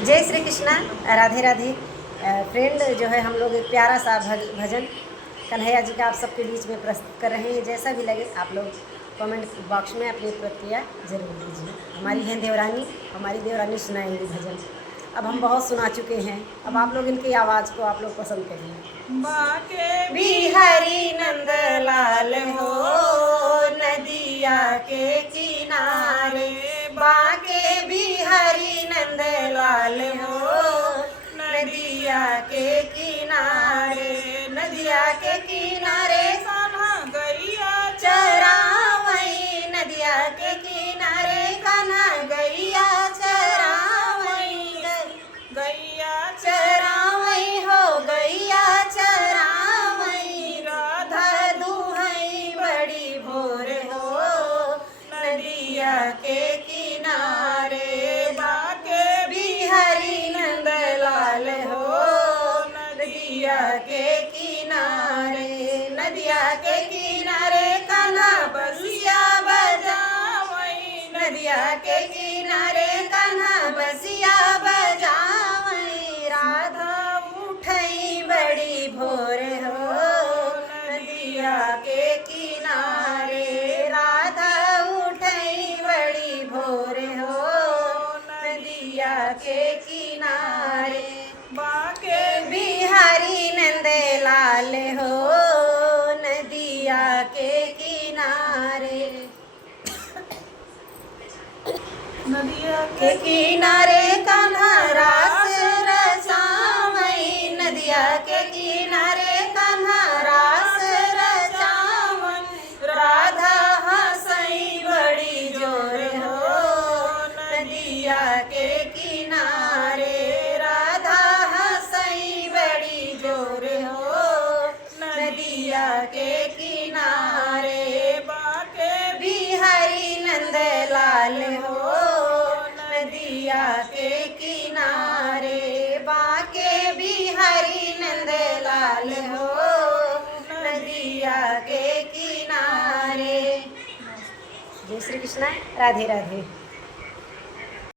जय श्री कृष्णा, राधे राधे। फ्रेंड, जो है हम लोग एक प्यारा सा भजन कन्हैया जी का आप सबके बीच में प्रस्तुत कर रहे हैं। जैसा भी लगे आप लोग कमेंट बॉक्स में अपनी प्रतिक्रिया जरूर दीजिए। हमारी देवरानी सुनाएंगी भजन। अब हम बहुत सुना चुके हैं, अब आप लोग इनकी आवाज़ को आप लोग पसंद करिए। बाके बिहारी नंद लाल हो नदिया के किनारे, बाके बिहारी नंद लाल हो नदिया के किनारे, नदिया के किनारे कान्हा गैया चरावई, नदिया के किनारे कान्हा गैया चरावई, गैया चरावई हो गैया चरावई, राधा दुहई बड़ी भोर हो नदिया के किनारे, बाके बिहारी नंद लाल हो नदिया के किनारे, नदिया के किनारे कान्हा बसिया बजावई, नदिया के किनारे कान्हा बसिया बजावई, राधा उठई बड़ी भोर हो नदिया के किनारे, राधा उठई बड़ी भोर हो नदिया के किनारे, बाके बिहारी नंद लाल हो नदिया के किनारे, नदिया के किनारे कान्हा रास रचावई, नदिया के किनारे कान्हा रास रचावई, राधा हंसई बड़ी जोर हो नदिया के किनारे, राधा हंसई बड़ी जोर हो नदिया के किनारे, बाके बिहारी नंद लाल हो नदिया के किनारे, बाके बिहारी नंद लाल हो नदिया के किनारे। जय श्री कृष्णा, राधे राधे।